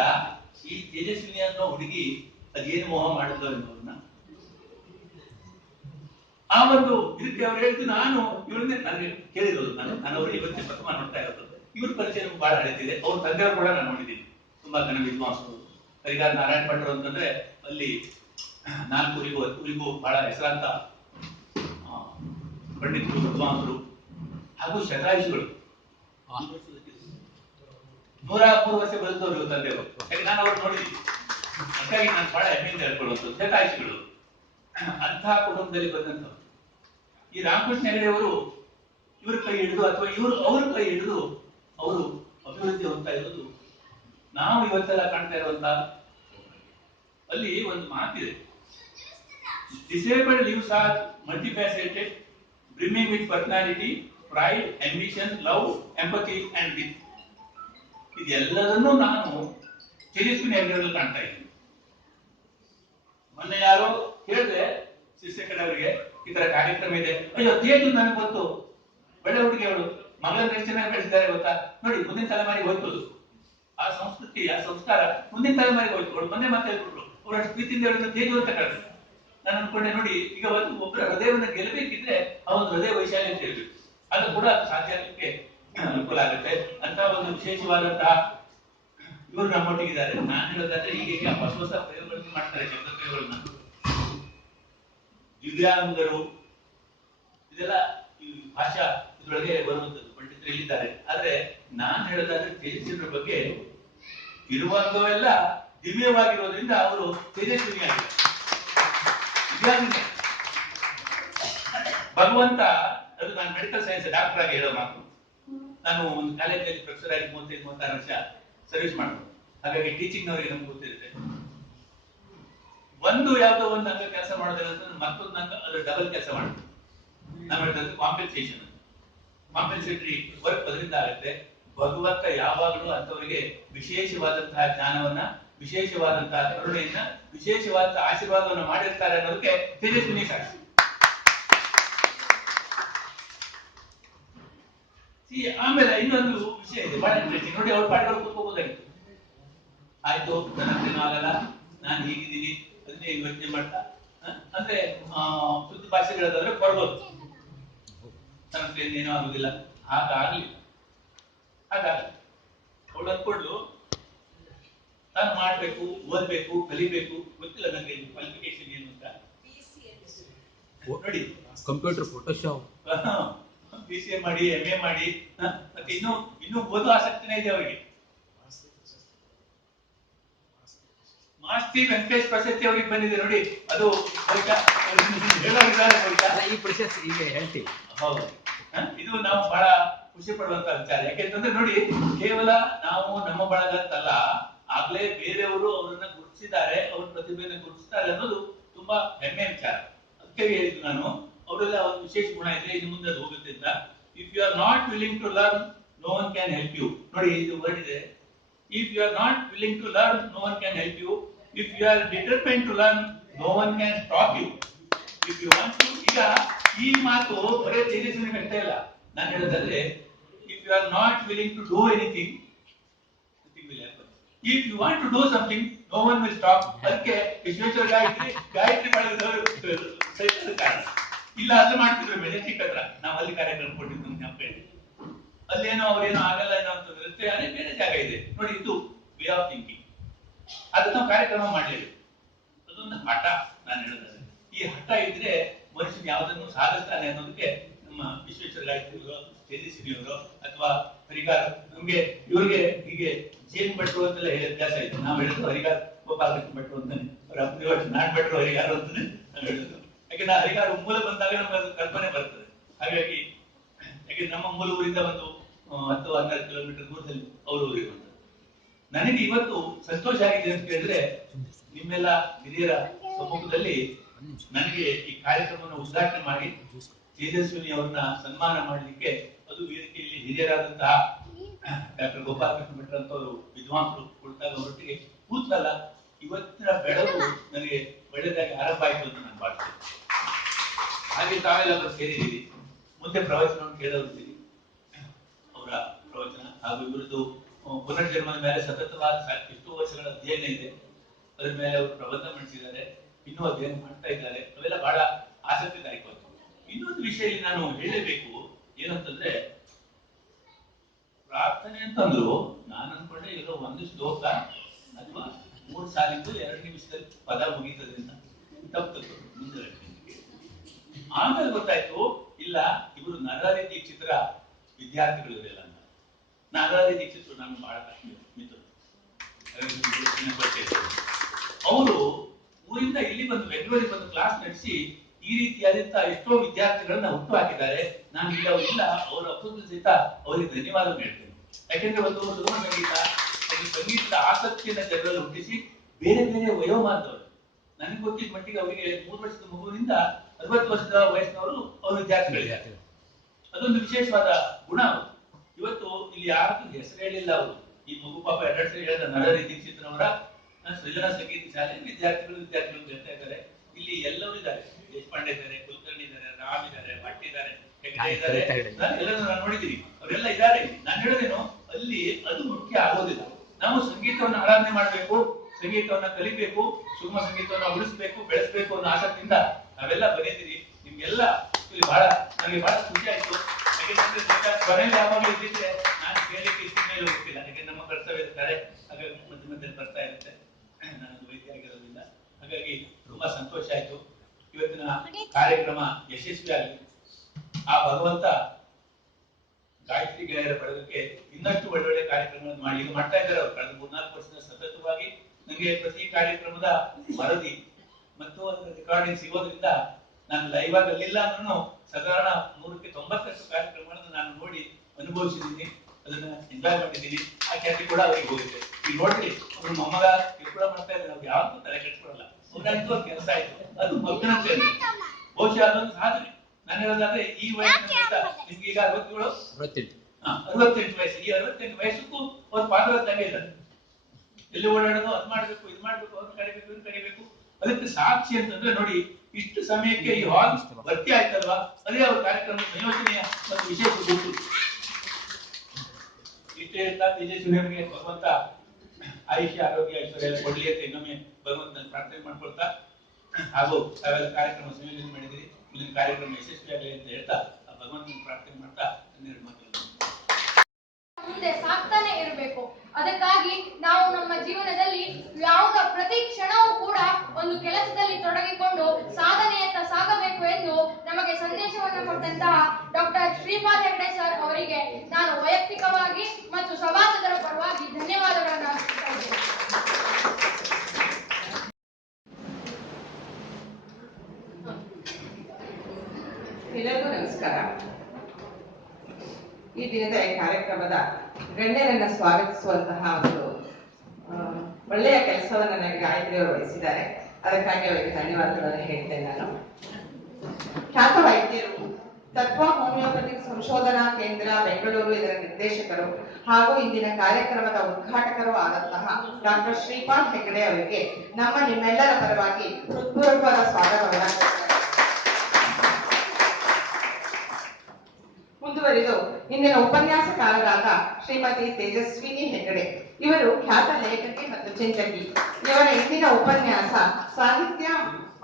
ಈ ತೇಜಸ್ವಿನಿ ಅನ್ನೋ ಹುಡುಗಿ ಅದೇನು ಮೋಹ ಮಾಡಿದ್ಲು ಅನ್ನೋದನ್ನ ಆ ಒಂದು ಇದಕ್ಕೆ ಅವ್ರು ಹೇಳಿದ್ದು ನಾನು ಇವರನ್ನೇ ನನಗೆ ಕೇಳಿರೋದು, ನಾನು ನಾನು ಅವರು ಪ್ರಥಮ ನೋಡ್ತಾ ಇರೋದು. ಇವ್ರ ಪರಿಚಯ ನಮ್ಗೆ ಬಹಳ ಹಳೆದಿದೆ. ಅವ್ರ ತಂದೆಯವರು ಕೂಡ ನಾನು ನೋಡಿದ್ದೀನಿ. ತುಂಬಾ ಜನ ವಿದ್ವಾಂಸರು. ಹರಿಗಾರ ನಾರಾಯಣ ಭಟ್ರು ಅಂತಂದ್ರೆ ಅಲ್ಲಿ ನಾಲ್ಕು ಊರಿಗೂ ಊರಿಗೂ ಬಹಳ ಹೆಸರಾಂತ ಪಂಡಿತರು ವಿದ್ವಾಂಸರು ಹಾಗೂ ಶತಾಯುಷಿಗಳು. ನೂರ ಮೂರು ವರ್ಷ ಬದುಕವರು ತಂದೆಯವರು. ನಾನು ಅವ್ರು ನೋಡಿದ್ದೀನಿ. ನಾನು ಬಹಳ ಹೆಮ್ಮೆಯಿಂದ ಹೇಳ್ಕೊಳ್ಳುವಂಥದ್ದು ಶತಾಯುಷಿಗಳು. ಅಂತಹ ಕುಟುಂಬದಲ್ಲಿ ಬಂದಂಥವ್ರು. ಈ ರಾಮಕೃಷ್ಣ ಹೆಗಡೆಯವರು ಇವ್ರ ಕೈ ಹಿಡಿದು ಅಥವಾ ಇವರು ಅವ್ರ ಕೈ ಹಿಡಿದು ಅವರು ಅಭಿವೃದ್ಧಿ ಹೊಂದ್ತಾ ಇರೋದು ನಾವು ಇವತ್ತೆಲ್ಲ ಕಾಣ್ತಾ ಇರುವಂತ ಅಲ್ಲಿ ಒಂದು ಮಾತಿದೆ. Disabled lives are multifaceted brimming with personality pride ambition love empathy and with ಇದೆಲ್ಲದನ್ನೂ ನಾನು ತೇಜಸ್ವಿನಿ ಹೆಗಡೆಯಲ್ಲಿ ಕಾಣ್ತಾ ಇದ್ದೀನಿ. ಮೊನ್ನೆ ಯಾರೋ ಹೇಳಿದ್ರೆ ಅವರಿಗೆ ಈ ತರ ಕಾರ್ಯಕ್ರಮ ಇದೆ. ಅಯ್ಯೋ, ತೇಜು ನನಗೆ ಗೊತ್ತು. ಒಳ್ಳೆ ಹುಡುಗಿ ಅವಳು. ಮಗಳನ್ನ ಎಷ್ಟು ಚೆನ್ನಾಗಿ ಗೊತ್ತಾ? ನೋಡಿ, ಮುಂದಿನ ತಲೆಮಾರಿಗೆ ಹೋಯ್ತು ಆ ಸಂಸ್ಕೃತಿ, ಆ ಸಂಸ್ಕಾರ ಮುಂದಿನ ತಲೆಮಾರಿಗೆ ಹೋಯ್ತು ಅವಳು ಮೊನ್ನೆ ಮತ್ತೆ ಹೇಳ್ಬಿಟ್ರು. ಅವ್ರು ಪ್ರೀತಿಯಿಂದ ಹೇಳಿದ್ರು ತೇಜು ಅಂತ ಕರೆದ್ರು. ನಾನು ಅನ್ಕೊಂಡೆ, ನೋಡಿ, ಈಗ ಒಂದು ಒಬ್ಬರ ಹೃದಯವನ್ನ ಗೆಲ್ಲಬೇಕಿದ್ರೆ ಒಂದು ಹೃದಯ ವೈಶಾಲ್ಯ ಅಂತ ಇರ್ಬೇಕು ಅದು ಕೂಡ ಸಾಧ್ಯಕ್ಕೆ ಅನುಕೂಲ ಆಗುತ್ತೆ. ಅಂತ ಒಂದು ವಿಶೇಷವಾದಂತಹ ಇವರು ನಮ್ಮೊಟ್ಟಿಗಿದ್ದಾರೆ. ನಾನು ಹೇಳೋದಾದ್ರೆ ಈಗ ಹೊಸ ಹೊಸ ಪ್ರಯೋಗಗಳನ್ನು ಮಾಡ್ತಾರೆ ಶಬ್ದ ಪ್ರಯೋಗಗಳನ್ನ ದಿವ್ಯಾಂಗರು ಇದೆಲ್ಲ ಈ ಭಾಷಾ ಇದ್ರೊಳಗೆ ಬರುವಂತದ್ದು ಪಂಡಿತರು ಇಲ್ಲಿದ್ದಾರೆ ಆದ್ರೆ ನಾನ್ ಹೇಳೋದಾದ್ರೆ ತೇಜಸ್ವಿನ ಬಗ್ಗೆ ಇರುವಂತವೆಲ್ಲ ದಿವ್ಯವಾಗಿರೋದ್ರಿಂದ ಅವರು ತೇಜಸ್ವಿನಿ ಆಗಿದ್ದಾರೆ ದಿವ್ಯಾಂಗನೇ. ಭಗವಂತ, ಅದು ನಾನು ಮೆಡಿಕಲ್ ಸೈನ್ಸ್ ಡಾಕ್ಟರ್ ಆಗಿ ಹೇಳೋ ಮಾತು. ನಾನು ಒಂದು ಕಾಲೇಜಲ್ಲಿ ಪ್ರೊಫೆಸರ್ ಆಗಿ ಮೂವತ್ತೈದು, ಮೂವತ್ತಾರು ವರ್ಷ ಸರ್ವಿಸ್ ಮಾಡಿದ್ರು ಹಾಗಾಗಿ ಟೀಚಿಂಗ್ ನವರಿಗೆ ನಮ್ಗೆ ಗೊತ್ತಿರುತ್ತೆ? ಒಂದು ಯಾವ್ದೋ ಒಂದು ಅಂಗ ಕೆಲಸ ಅಂತಂದ್ರೆ ಮತ್ತೊಂದು ಅಂಗ ಅದು ಡಬಲ್ ಕೆಲಸ ಮಾಡುತ್ತೆ ನಾವು ಹೇಳ್ತದ್ದು ಕಾಂಪೆನ್ಸೇಷನ್ ಕಾಂಪೆನ್ಸೇಟರಿ ವರ್ಕ್ ಅದರಿಂದ ಆಗುತ್ತೆ. ಭಗವಂತ ಯಾವಾಗಲೂ ಅಂತವರಿಗೆ ವಿಶೇಷವಾದಂತಹ ಜ್ಞಾನವನ್ನ, ವಿಶೇಷವಾದಂತಹ ಕರುಣೆಯನ್ನ ವಿಶೇಷವಾದಂತಹ ಆಶೀರ್ವಾದವನ್ನು ಮಾಡಿರ್ತಾರೆ ಅನ್ನೋದಕ್ಕೆ ತೇಜಸ್ವಿನಿ ಸಾಕ್ಷಿ. ಆಮೇಲೆ ಇನ್ನೊಂದು ವಿಷಯ ಇದೆ. ಬಹಳ ಇಂಟ್ರೆಸ್ಟಿಂಗ್ ನೋಡಿ ಅವ್ರ ಪಾಠಗಳು ಕೂತ್ಕೋಬಹುದಾಗಿತ್ತು ಆಯ್ತು, ನನ್ನ ಆಗಲ್ಲ. ನಾನು ಹೀಗಿದ್ದೀನಿ. ಅದನ್ನೇ ಯೋಚನೆ ಮಾಡ್ತಾ? ಅಂದ್ರೆ ಶುದ್ಧ ಭಾಷೆಗಳದಾದ್ರೆ ಕೊಡ್ಬೋದು ಏನೂ ಆಗುದಿಲ್ಲ. ಹಾಗಾಗ್ಲಿ ಹಾಗಾಗ್ಲಿ ಅವಳು ಅನ್ಕೊಂಡು ತಾನು ಮಾಡ್ಬೇಕು ಓದ್ಬೇಕು ಕಲಿಬೇಕು ಗೊತ್ತಿಲ್ಲ ನನಗೆ ಕ್ವಾಲಿಫಿಕೇಶನ್ ಏನು ಅಂತ. ನೋಡಿ computer Photoshop B C A ಮಾಡಿ ಎಂ ಎ ಮಾಡಿ? ಮತ್ತೆ ಇನ್ನೂ ಇನ್ನು ಓದೋ ಆಸಕ್ತಿನೇ ಇದೆ ಅವರಿಗೆ ಮಾಸ್ತಿ ವೆಂಕಟೇಶ್ ಪ್ರಶಸ್ತಿ ಅವರಿಗೆ ಬಂದಿದೆ ನೋಡಿ. ಅದು ಈ ಪ್ರಶಸ್ತಿ ಈಗ ಹೇಳ್ತೀವಿ. ಹೌದು. ಇದು ನಾವು ಬಹಳ ಖುಷಿ ಪಡುವಂತ ವಿಚಾರ. ಯಾಕೆಂತಂದ್ರೆ ನೋಡಿ ಕೇವಲ ನಾವು ನಮ್ಮ ಬಳಗ ಅಂತಲ್ಲ ಆಗ್ಲೇ ಬೇರೆಯವರು ಅವರನ್ನ ಗುರುತಿಸಿದ್ದಾರೆ ಅವ್ರ ಪ್ರತಿಭೆಯನ್ನು ಗುರುತಿಸ್ತಾರೆ ಅನ್ನೋದು ತುಂಬಾ ಹೆಮ್ಮೆ ವಿಚಾರ. ಅದಕ್ಕೆ ಹೇಳಿದ್ದು ನಾನು ಅವರೆಲ್ಲ ಒಂದು ವಿಶೇಷ ಗುಣ ಇದೆ ಇನ್ನು ಮುಂದೆ ಅದು ಹೋಗುತ್ತೆ ಅಂತ. If you are not willing to learn no one can help you ನೋಡಿ ಇದು ವರ್ಡ್ ಇದೆ. If you are not willing to learn no one can help you if you are determined to learn no one can stop you if you want to ಈಗ ಈ ಮಾತು ಬರೇ ತೇಜಸ್ವಿನಿ ಅಷ್ಟೇ ಇಲ್ಲ. ನಾನು ಹೇಳೋದಾದ್ರೆ if you are not willing to do anything if you want to do something no one will stop ಅದಕ್ಕೆ ವಿಶ್ವೇಶ್ವರ ಗಾಯತ್ರಿ ಗಾಯತ್ರಿ ಮಾಡಿದ್ರು ಕಾರಣ. ಇಲ್ಲ, ಅದು ಮಾಡ್ತಿದ್ರು ಮೇಲೆ ಹತ್ರ. ನಾವು ಅಲ್ಲಿ ಕಾರ್ಯಕ್ರಮ ಕೊಟ್ಟಿದ್ದು ಜ್ಞಾಪಕ ಇದೆ ಅಲ್ಲೇನೋ ಅವ್ರೇನೋ ಆಗಲ್ಲ ಏನೋ ಅಂತಂದ್ರೆ ಬೇರೆ ಜಾಗ ಇದೆ. ನೋಡಿ, ಇದು ವೇ ಆಫ್ ಥಿಂಕಿಂಗ್ ಅದು ನಾವು ಕಾರ್ಯಕ್ರಮ ಮಾಡಲಿಲ್ಲ. ಅದೊಂದು ಹಠ ನಾನು ಹೇಳಿದ್ರೆ ಈ ಹಠ ಇದ್ರೆ ಮನುಷ್ಯನ ಯಾವುದನ್ನು ಸಾಧಿಸ್ತಾನೆ ಅನ್ನೋದಕ್ಕೆ ನಮ್ಮ ವಿಶ್ವೇಶ್ವರ ಗಾಯತ್ರಿಯವರು ತೇಜಸ್ವಿನಿಯವರು ಅಥವಾ ಹರಿಗಾರ್ ನಮ್ಗೆ ಇವ್ರಿಗೆ ಹೀಗೆ ಜೇನ್ ಭಟ್ರು ಅಂತೆಲ್ಲ ಹೇಳಿ ವ್ಯಾಸ ಇತ್ತು. ನಾವು ಹೇಳಿದ್ರು ಹರಿಗಾರ್ ಗೋಪಾಲಕೃಷ್ಣ ಭಟ್ರು ಅಂತಾನೆ. ಅವ್ರ ಅಪ್ಪ ನಾನ್ ಭಟ್ರು ಹರಿಗಾರು ಅಂತಾನೆ ನಾವು ಹೇಳಿದ್ರು ಯಾಕೆಂದ್ರೆ ನಾ ಹರಿಗಾರ ಮೂಲ ಬಂದಾಗ ನಮ್ಗೆ ಕಲ್ಪನೆ ಬರ್ತದೆ. ಹಾಗಾಗಿ ಯಾಕೆಂದ್ರೆ ನಮ್ಮ ಮೂಲ ಊರಿಂದ ಒಂದು ಹತ್ತು ಹನ್ನೆರಡು ಕಿಲೋಮೀಟರ್ ದೂರದಲ್ಲಿ ಅವ್ರ ಊರಿಗೆ ಬಂದರು ನನಗೆ ಇವತ್ತು ಸಂತೋಷ ಆಗಿದೆ ಅಂತ ಹೇಳಿದ್ರೆ ನಿಮ್ಮೆಲ್ಲ ಹಿರಿಯರ ಸಮ್ಮುಖದಲ್ಲಿ ನನಗೆ ಈ ಕಾರ್ಯಕ್ರಮವನ್ನು ಉದ್ಘಾಟನೆ ಮಾಡಿ ತೇಜಸ್ವಿನಿ ಅವರನ್ನ ಸನ್ಮಾನ ಮಾಡಲಿಕ್ಕೆ ಅದು ವೇದಿಕೆಯಲ್ಲಿ ಹಿರಿಯರಾದಂತಹ ಡಾಕ್ಟರ್ ಗೋಪಾಲಕೃಷ್ಣ ಭಟ್ರ ಅಂತವರು ವಿದ್ವಾಂಸರು ಕೊಡ್ತಾಗ ಅವರೊಟ್ಟಿಗೆ ಕೂತಲ್ಲ, ಇವತ್ತಿನ ಬೆಳಗು ನನಗೆ ಒಳ್ಳೆಯದಾಗಿ ಆರಂಭ ಆಯ್ತು ಅಂತ ನಾನು ಭಾವಿಸ್ತೇನೆ. ಹಾಗೆ ತಾವೆಲ್ಲ ಬಂದು ಸೇರಿದ್ದೀರಿ, ಮುಂದೆ ಪ್ರವಚನವನ್ನು ಕೇಳೋರಿದ್ದೀರಿ ಅವರ ಪ್ರವಚನ ಹಾಗೂ ಇವರದ್ದು ಪುನರ್ಜನ್ಮದ ಮೇಲೆ ಸತತವಾದ ಸಾ- ಎಷ್ಟೋ ವರ್ಷಗಳ ಅಧ್ಯಯನ ಇದೆ. ಅದರ ಮೇಲೆ ಅವರು ಪ್ರಬಂಧ ಮಂಡಿಸಿದ್ದಾರೆ. ಇನ್ನೂ ಅಧ್ಯಯನ ಮಾಡ್ತಾ ಇದ್ದಾರೆ. ಅವೆಲ್ಲ ಬಹಳ ಆಸಕ್ತಿದಾಯಕವಾದ ಇನ್ನೊಂದು ವಿಷಯ ಇಲ್ಲಿ ನಾನು ಹೇಳಬೇಕು ಏನಂತಂದ್ರೆ, ಪ್ರಾರ್ಥನೆ ಅಂತಂದ್ರು, ನಾನು ಅನ್ಕೊಂಡೆ ಇರೋ ಒಂದು ಶ್ಲೋಕ ಅಥವಾ ಮೂರು ಸಾಲಿದ್ದು ಎರಡು ನಿಮಿಷದಲ್ಲಿ ಪದ ಮುಗೀತದೆ ಅಂತ. ತಪ್ಪು ಮುಂದೆ. ಆಮೇಲೆ ಗೊತ್ತಾಯ್ತು, ಇಲ್ಲ, ಇವರು ನರಹರಿ ದೀಕ್ಷಿತರ ವಿದ್ಯಾರ್ಥಿಗಳು ನರಹರಿ ದೀಕ್ಷಿತರು ನಾನು ಬಹಳ ಅವರು ಊರಿಂದ ಇಲ್ಲಿ ಬಂದು ಬೆಂಗಳೂರಿಗೆ ಬಂದು ಕ್ಲಾಸ್ ನಡೆಸಿ ಈ ರೀತಿಯಾದಂತ ಎಷ್ಟೋ ವಿದ್ಯಾರ್ಥಿಗಳನ್ನ ಹುಟ್ಟು ಹಾಕಿದ್ದಾರೆ. ನಾನು ಇಲ್ಲಿ ಅವರಿಲ್ಲ ಅವರ ಅಪೂರ್ವ ಸಹಿತ ಅವರಿಗೆ ಧನ್ಯವಾದ ಹೇಳ್ತೇನೆ. ಯಾಕೆಂದ್ರೆ ಒಂದು ಸುಗಮ ಸಂಗೀತ ಸಂಗೀತದ ಆಸಕ್ತಿಯನ್ನ ಜನರಲ್ಲಿ ಹುಟ್ಟಿಸಿ ಬೇರೆ ಬೇರೆ ವಯೋಮಾನದವರು. ನನಗೆ ಗೊತ್ತಿದ್ದ ಮಟ್ಟಿಗೆ ಅವರಿಗೆ ಮೂರು ವರ್ಷದ ಮಗುವಿನಿಂದ ಅರವತ್ತು ವರ್ಷದ ವಯಸ್ಸಿನವರು ಅವರು ವಿದ್ಯಾರ್ಥಿಗಳಿದ್ದಾರೆ. ಅದೊಂದು ವಿಶೇಷವಾದ ಗುಣ ಅವರು. ಇವತ್ತು ಇಲ್ಲಿ ಯಾರು ಹೆಸರು ಹೇಳಿಲ್ಲ ಅವರು. ಈ ಮಗು ಪಾಪ ಎರಡು ಸರಿ ಹೇಳಿದ ನಡ ರೀತಿ ಚಿತ್ರವರ. ಸೃಜನ ಸಂಗೀತ ಶಾಲೆ ವಿದ್ಯಾರ್ಥಿಗಳು ವಿದ್ಯಾರ್ಥಿಗಳು ಹೇಳ್ತಾ ಇದ್ದಾರೆ. ಇಲ್ಲಿ ಎಲ್ಲರೂ ಇದ್ದಾರೆ. ದೇಶಪಾಂಡೆ ಇದ್ದಾರೆ ಕುಲಕರ್ಣಿ ಇದ್ದಾರೆ ರಾಮ್ ಇದ್ದಾರೆ ಭಟ್ ಇದ್ದಾರೆ ಇದ್ದಾರೆ. ಹೇಳಿದೆ. ನಾನು ನೋಡಿದ್ದೀನಿ. ಅವರೆಲ್ಲ ಇದ್ದಾರೆ. ನಾನು ಹೇಳೋದೇನು? ಅಲ್ಲಿ ಅದು ಮುಖ್ಯ ಆಗೋದಿಲ್ಲ. ನಾವು ಸಂಗೀತವನ್ನು ಆರಾಧನೆ ಮಾಡಬೇಕು ಸಂಗೀತವನ್ನ ಕಲಿಬೇಕು ಸುಗಮ ಸಂಗೀತವನ್ನ ಉಳಿಸ್ಬೇಕು ಬೆಳೆಸ್ಬೇಕು ಅನ್ನೋ ಆಸಕ್ತಿಯಿಂದ ನಾವೆಲ್ಲ ಬರೀತೀರಿ ನಿಮ್ಗೆಲ್ಲ ಇಲ್ಲಿ ಬಹಳ ನನಗೆ ಬಹಳ ಖುಷಿ ಆಯ್ತು. ಯಾಕೆಂದ್ರೆ ಕೊನೆಯಲ್ಲಿ ಯಾವಾಗಲೂ ಇದ್ದಿದ್ರೆ ನಾನು ಕೇಳಲಿಕ್ಕೆ ಇಷ್ಟ ಮೇಲೆ ಹೋಗ್ತಿಲ್ಲ. ಅದಕ್ಕೆ ನಮ್ಮ ಕರ್ತವ್ಯ ಇರ್ತಾರೆ. ಹಾಗಾಗಿ ಮಧ್ಯೆ ಮಧ್ಯೆ ಬರ್ತಾ ಇರುತ್ತೆ. ನಾನು ವೈದ್ಯ ಆಗಿರೋದ್ರಿಂದ ಹಾಗಾಗಿ ತುಂಬಾ ಸಂತೋಷ ಆಯ್ತು. ಇವತ್ತಿನ ಕಾರ್ಯಕ್ರಮ ಯಶಸ್ವಿ ಆಗಲಿ ಆ ಭಗವಂತ ಗಾಯತ್ರಿ ಗೆಳೆಯರ ಬಳಗಕ್ಕೆ ಇನ್ನಷ್ಟು ಒಳ್ಳೊಳ್ಳೆ ಕಾರ್ಯಕ್ರಮಗಳನ್ನು ಮಾಡಿ. ಇದು ಮಾಡ್ತಾ ಇದ್ದಾರೆ ಅವರು. ಕಳೆದ ಮೂರ್ನಾಲ್ಕು ವರ್ಷದ ಸತತವಾಗಿ ನನಗೆ ಪ್ರತಿ ಕಾರ್ಯಕ್ರಮದ ವರದಿ ಮತ್ತು ರೆಕಾರ್ಡಿಂಗ್ ಸಿಗೋದ್ರಿಂದ ನಾನು ಲೈವ್ ಆಗಿ ಅಲ್ಲಿಲ್ಲ ಅಂದ್ರೂ ಸಾಧಾರಣ ನೂರಕ್ಕೆ ತೊಂಬತ್ತಷ್ಟು ಕಾರ್ಯಕ್ರಮಗಳನ್ನು ನಾನು ನೋಡಿ ಅನುಭವಿಸಿದ್ದೀನಿ ಅದನ್ನ ಎಂಜಾಯ್ ಮಾಡಿದ್ದೀನಿ ಆ ಖ್ಯಾತಿ ಕೂಡ ಅವ್ರಿಗೆ ಹೋಗಿದೆ ಈಗ ನೋಡ್ರಿ ಅವ್ರ ಮೊಮ್ಮಗ ಕಿರುಕುಳ ಮಾಡ್ತಾ ಇದ್ದಾರೆ ಅವ್ರು ಯಾವತ್ತೂ ತಲೆ ಕೆಟ್ಕೊಳ್ಳಲ್ಲ ಅವ್ರಂತೂ ಅವ್ರ ಕೆಲಸ ಆಯ್ತು. ಅದು ಮಗನ ಅಂತ. ಬಹುಶಃ ಅದೊಂದು ಸಾಧನೆ. ನಾನು ಹೇಳೋದಾದ್ರೆ ಈ ವಯಸ್ಸಿನ ನಿಮ್ಗೆ ಈಗ ಅರವತ್ತೇಳು? ಅರವತ್ತೆಂಟು. ಅರವತ್ತೆಂಟು ವಯಸ್ಸು. ಈ ಅರವತ್ತೆಂಟು ವಯಸ್ಸಕ್ಕೂ ಒಂದು ಪಾಠ ಇಲ್ಲ. ಎಲ್ಲಿ ಓಡಾಡೋದು ಅದ್ ಮಾಡ್ಬೇಕು ಇದು ಮಾಡ್ಬೇಕು ಅವ್ರನ್ನ ಕಡಿಬೇಕು ಇವ್ರನ್ನ ಕಡಿಬೇಕು ಅದಕ್ಕೆ ಸಾಕ್ಷಿ ಅಂತಂದ್ರೆ ನೋಡಿ ಇಷ್ಟು ಸಮಯಕ್ಕೆ ಈ ಹಾಲ್ ಭರ್ತಿ ಆಯ್ತಲ್ವಾ? ಅದೇ ಅವ್ರ ಕಾರ್ಯಕ್ರಮ ಸಂಯೋಜನೆಯ ಒಂದು ವಿಶೇಷ ಗುರುತು. ಇಷ್ಟೇ ಹೇಳ್ತಾ ತೇಜಸ್ವಿನಿಯವರಿಗೆ ಭಗವಂತ ಆಯುಷ್ಯ, ಆರೋಗ್ಯ, ಐಶ್ವರ್ಯ ಕೊಡ್ಲಿ ಅಂತ ಇನ್ನೊಮ್ಮೆ ಭಗವಂತನ ಪ್ರಾರ್ಥನೆ ಮಾಡ್ಕೊಳ್ತಾ ಹಾಗೂ ತಾವೆಲ್ಲ ಕಾರ್ಯಕ್ರಮ ಸಂಯೋಜನೆ ಮಾಡಿದಿರಿ ಮುಂದಿನ ಕಾರ್ಯಕ್ರಮ ಯಶಸ್ವಿಯಾಗಲಿ ಅಂತ ಹೇಳ್ತಾ ಭಗವಂತನ ಪ್ರಾರ್ಥನೆ ಮಾಡ್ತಾ ಹನ್ನೆರಡು ಮುಂದೆ ಸಾಕ್ತಾನೆ ಇರಬೇಕು. ಅದಕ್ಕಾಗಿ ನಾವು ನಮ್ಮ ಜೀವನದಲ್ಲಿ ಯಾವುದ ಪ್ರತಿ ಕ್ಷಣವೂ ಕೂಡ ಒಂದು ಕೆಲಸದಲ್ಲಿ ತೊಡಗಿಕೊಂಡು ಸಾಧನೆಯತ್ತ ಸಾಗಬೇಕು ಎಂದು ನಮಗೆ ಸಂದೇಶವನ್ನು ಕೊಟ್ಟಂತಹ ಡಾಕ್ಟರ್ ಶ್ರೀಪಾದ್ ಹೆಗ್ಡೆ ಸರ್ ಅವರಿಗೆ ನಾನು ವೈಯಕ್ತಿಕವಾಗಿ ಮತ್ತು ಸಭಾಸದರ ಪರವಾಗಿ ಧನ್ಯವಾದಗಳನ್ನು ಅರ್ಪಿಸ್ತಾ ಎಲ್ಲರಿಗೂ ನಮಸ್ಕಾರ. ಈ ದಿನದ ಕಾರ್ಯಕ್ರಮದ ಗಣ್ಯರನ್ನ ಸ್ವಾಗತಿಸುವಂತಹ ಒಂದು ಒಳ್ಳೆಯ ಕೆಲಸವನ್ನು ನನಗೆ ಗಾಯತ್ರಿ ಅವರು ವಹಿಸಿದ್ದಾರೆ. ಅದಕ್ಕಾಗಿ ಅವರಿಗೆ ಧನ್ಯವಾದಗಳನ್ನು ಹೇಳ್ತೇನೆ ನಾನು. ಖ್ಯಾತ ವೈದ್ಯರು, ತತ್ವ ಹೋಮಿಯೋಪತಿ ಸಂಶೋಧನಾ ಕೇಂದ್ರ ಬೆಂಗಳೂರು ಇದರ ನಿರ್ದೇಶಕರು ಹಾಗೂ ಇಂದಿನ ಕಾರ್ಯಕ್ರಮದ ಉದ್ಘಾಟಕರು ಆದಂತಹ ಡಾಕ್ಟರ್ ಶ್ರೀಪಾದ್ ಹೆಗಡೆ ಅವರಿಗೆ ನಮ್ಮ ನಿಮ್ಮೆಲ್ಲರ ಪರವಾಗಿ ಹೃತ್ಪೂರ್ವಕವಾದ ಸ್ವಾಗತವನ್ನು ಕೋರ್ತೇನೆ. ಮುಂದುವರಿದು ಇಂದಿನ ಉಪನ್ಯಾಸಕಾರರಾದ ಶ್ರೀಮತಿ ತೇಜಸ್ವಿನಿ ಹೆಗಡೆ. ಇವರು ಖ್ಯಾತ ಲೇಖಕಿ ಮತ್ತು ಚಿಂತಕಿ. ಇವರ ಇಂದಿನ ಉಪನ್ಯಾಸ ಸಾಹಿತ್ಯ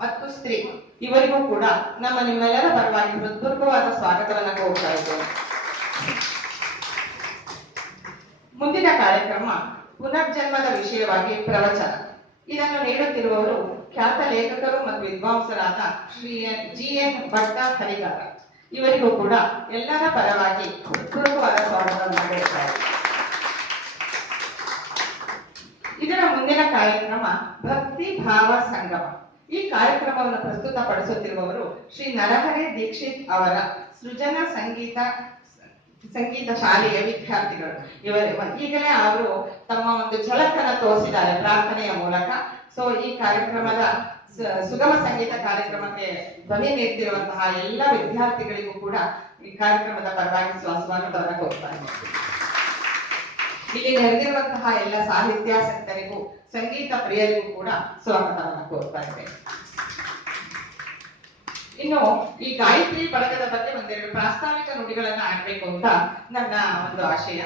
ಮತ್ತು ಸ್ತ್ರೀ. ಇವರಿಗೂ ಕೂಡ ನಮ್ಮ ನಿಮ್ಮೆಲ್ಲರ ಪರವಾಗಿ ಹೃತ್ಪೂರ್ವಕವಾದ ಸ್ವಾಗತವನ್ನು ಕೋರ್ತಾ ಇದ್ದೇವೆ ಮುಂದಿನ ಕಾರ್ಯಕ್ರಮ ಪುನರ್ಜನ್ಮದ ವಿಷಯವಾಗಿ ಪ್ರವಚನ. ಇದನ್ನು ನೀಡುತ್ತಿರುವವರು ಖ್ಯಾತ ಲೇಖಕರು ಮತ್ತು ವಿದ್ವಾಂಸರಾದ ಶ್ರೀ ಜಿ ಎನ್ ಭಟ್ಟ ಹರಿಗಾರ. ಇವರಿಗೂ ಕೂಡ ಎಲ್ಲರ ಪರವಾಗಿ ಹೃತ್ಪೂರ್ವಕವಾದ ಸ್ವಾಗತವನ್ನು ಮಾಡಿರ್ತಾರೆ. ಇದರ ಮುಂದಿನ ಕಾರ್ಯಕ್ರಮ ಭಕ್ತಿ ಭಾವ ಸಂಗಮ. ಈ ಕಾರ್ಯಕ್ರಮವನ್ನು ಪ್ರಸ್ತುತಪಡಿಸುತ್ತಿರುವವರು ಶ್ರೀ ನರಹರಿ ದೀಕ್ಷಿತ್ ಅವರ ಸೃಜನ ಸಂಗೀತ ಸಂಗೀತ ಶಾಲೆಯ ವಿದ್ಯಾರ್ಥಿಗಳು. ಇವರು, ಈಗಲೇ ಅವರು ತಮ್ಮ ಒಂದು ಝಲಕನ್ನು ತೋರಿಸಿದ್ದಾರೆ ಪ್ರಾರ್ಥನೆಯ ಮೂಲಕ. ಸೊ ಈ ಕಾರ್ಯಕ್ರಮದ ಸುಗಮ ಸಂಗೀತ ಕಾರ್ಯಕ್ರಮಕ್ಕೆ ಧ್ವನಿ ನೀಡ್ತಿರುವಂತಹ ಎಲ್ಲ ವಿದ್ಯಾರ್ಥಿಗಳಿಗೂ ಕೂಡ ಈ ಕಾರ್ಯಕ್ರಮದ ಪರವಾಗಿ ಸ್ವ- ಕೊಡ್ತಾ ಇಲ್ಲಿ ನೆರೆದಿರುವಂತಹ ಎಲ್ಲ ಸಾಹಿತ್ಯಾಸಕ್ತರಿಗೂ, ಸಂಗೀತ ಪ್ರಿಯರಿಗೂ ಕೂಡ ಸ್ವಾಗತವನ್ನು ಕೋರ್ತಾ ಇದ್ದೇನೆ. ಇನ್ನು ಈ ಗಾಯತ್ರಿ ಬಳಗದ ಬಗ್ಗೆ ಒಂದೆರಡು ಪ್ರಾಸ್ತಾವಿಕ ನುಡಿಗಳನ್ನ ಆಡ್ಬೇಕು ಅಂತ ನನ್ನ ಒಂದು ಆಶಯ.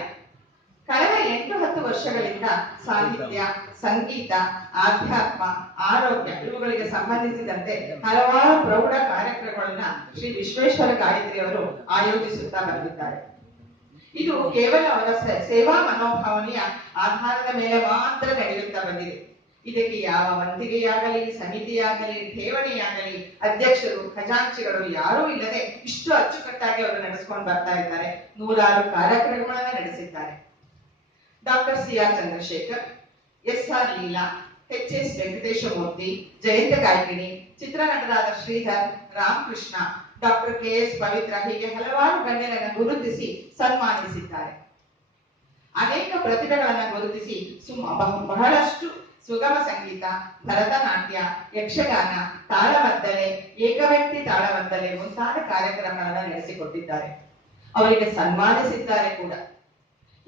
ಕಳೆದ ಎಂಟು ಹತ್ತು ವರ್ಷಗಳಿಂದ ಸಾಹಿತ್ಯ ಸಂಗೀತ, ಆಧ್ಯಾತ್ಮ, ಆರೋಗ್ಯ ಇವುಗಳಿಗೆ ಸಂಬಂಧಿಸಿದಂತೆ ಹಲವಾರು ಪ್ರೌಢ ಕಾರ್ಯಕ್ರಮಗಳನ್ನ ಶ್ರೀ ವಿಶ್ವೇಶ್ವರ ಗಾಯತ್ರಿ ಅವರು ಆಯೋಜಿಸುತ್ತಾ ಬಂದಿದ್ದಾರೆ. ಇದು ಕೇವಲ ಅವರ ಸೇವಾ ಮನೋಭಾವನೆಯ ಆಧಾರದ ಮೇಲೆ ಮಾತ್ರ ನಡೆಯುತ್ತಾ ಬಂದಿದೆ. ಇದಕ್ಕೆ ಯಾವ ವಂತಿಗೆಯಾಗಲಿ, ಸಮಿತಿಯಾಗಲಿ, ಠೇವಣಿಯಾಗಲಿ, ಅಧ್ಯಕ್ಷರು, ಖಜಾಂಚಿಗಳು ಯಾರೂ ಇಲ್ಲದೆ ಇಷ್ಟು ಅಚ್ಚುಕಟ್ಟಾಗಿ ಅವರು ನಡೆಸ್ಕೊಂಡು ಬರ್ತಾ ಇದ್ದಾರೆ. ನೂರಾರು ಕಾರ್ಯಕ್ರಮಗಳನ್ನ ನಡೆಸಿದ್ದಾರೆ. Doctor C R Chandrashekhar S R Leela H S Venkateshamurthy, Jayant Gayakini, ಚಿತ್ರನಟರಾದ Sridhar, Ramakrishna, doctor K S Pavitra ಹೀಗೆ ಹಲವಾರು ಗಣ್ಯರನ್ನು ಗುರುತಿಸಿ ಸನ್ಮಾನಿಸಿದ್ದಾರೆ. ಅನೇಕ ಪ್ರತಿಭೆಗಳನ್ನು ಗುರುತಿಸಿ ಸುಮ ಬಹ- ಬಹಳಷ್ಟು ಸುಗಮ ಸಂಗೀತ, ಭರತನಾಟ್ಯ, ಯಕ್ಷಗಾನ, ತಾಳವದ್ದಲೆ, ಏಕವ್ಯಕ್ತಿ ತಾಳವದ್ದಲೆ ಮುಂತಾದ ಕಾರ್ಯಕ್ರಮಗಳನ್ನು ನಡೆಸಿಕೊಟ್ಟಿದ್ದಾರೆ. ಅವರಿಗೆ ಸನ್ಮಾನಿಸಿದ್ದಾರೆ ಕೂಡ.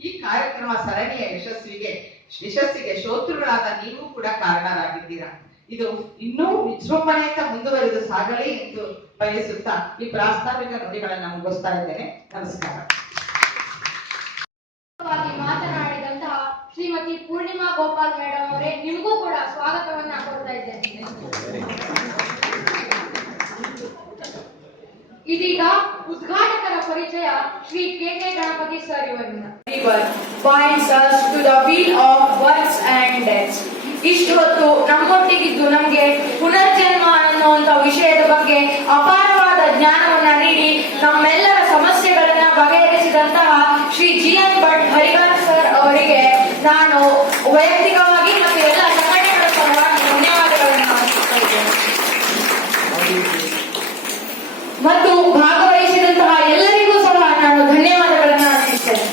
ಈ ಕಾರ್ಯಕ್ರಮ ಸರಣಿಯ ಯಶಸ್ವಿಗೆ ಯಶಸ್ಸಿಗೆ ಶೋತ್ರುಗಳಾದ ನೀವು ಕೂಡ ಕಾರಣರಾಗಿದ್ದೀರಾ. ಇದು ಇನ್ನೂ ವಿಜೃಂಭಣೆಯಿಂದ ಮುಂದುವರೆದು ಸಾಗಲಿ ಎಂದು ಬಯಸುತ್ತಾ ಈ ಪ್ರಾಸ್ತಾವಿಕ ನುಡಿಗಳನ್ನು ಮುಗಿಸ್ತಾ ಇದ್ದೇನೆ. ನಮಸ್ಕಾರ. ಮಾತನಾಡಿದಂತಹ ಶ್ರೀಮತಿ ಪೂರ್ಣಿಮಾ ಗೋಪಾಲ್ ಮೇಡಮ್ ಅವರೇ, ನಿಮಗೂ ಕೂಡ ಸ್ವಾಗತವನ್ನ ಕೊಡ್ತಾ ಇದ್ದೇನೆ. ಇದೀಗ ಉದ್ಘಾಟಕರ ಪರಿಚಯ Shri K K Ganapathi sir ಇವರಿಂದ. ಇಷ್ಟು ಹೊತ್ತು ನಮ್ಮೊಟ್ಟಿಗಿದ್ದು ನಮಗೆ ಪುನರ್ಜನ್ಮ ಅನ್ನುವಂತ ವಿಷಯದ ಬಗ್ಗೆ ಅಪಾರವಾದ ಜ್ಞಾನವನ್ನ ನೀಡಿ ನಮ್ಮೆಲ್ಲರ ಸಮಸ್ಯೆಗಳನ್ನ ಬಗೆಹರಿಸಿದಂತಹ Shri G N Bhat Harihar sir ಅವರಿಗೆ ನಾನು ವೈಯಕ್ತಿಕವಾಗಿ ಮತ್ತು ಎಲ್ಲ ಸಂಘಟನೆಗಳ ಪರವಾಗಿ ಧನ್ಯವಾದಗಳನ್ನು ಅರ್ಪಿಸ್ತಾ ಇದ್ದೇನೆ. ಮತ್ತು ಭಾಗವಹಿಸಿದಂತಹ ಎಲ್ಲರಿಗೂ ಸಹ ನಾನು ಧನ್ಯವಾದಗಳನ್ನು ಅರ್ಪಿಸ್ತೇನೆ